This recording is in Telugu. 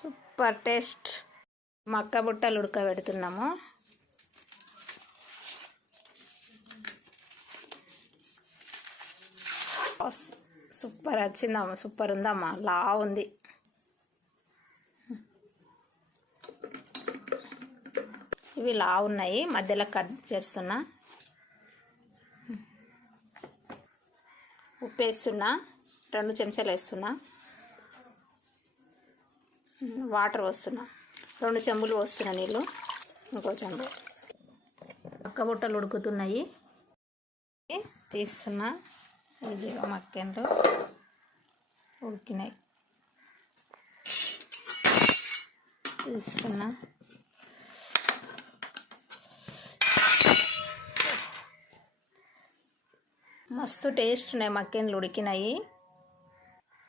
సూపర్ టేస్ట్ మక్క బుట్టలు ఉడకబెడుతున్నాము. సూపర్ వచ్చిందమ్మా, సూపర్ ఉందమ్మా, లా ఉంది. ఇవి లా ఉన్నాయి, మధ్యలో కట్ చేస్తున్నా. ఉప్పు వేస్తున్నా, 2 చెంచాలు వేస్తున్నా. వాటర్ పోస్తున్నా, 2 చెంబులు పోస్తున్నా నీళ్ళు, ఇంకో చెంబు. మక్క బుట్టలు ఉడుకుతున్నాయి, తీస్తున్నా. ఇది మక్కెంలో ఉడికినాయి, తీస్తున్నా. మస్తు టేస్ట్ ఉన్నాయి, మక్కెన్లు ఉడికినాయి.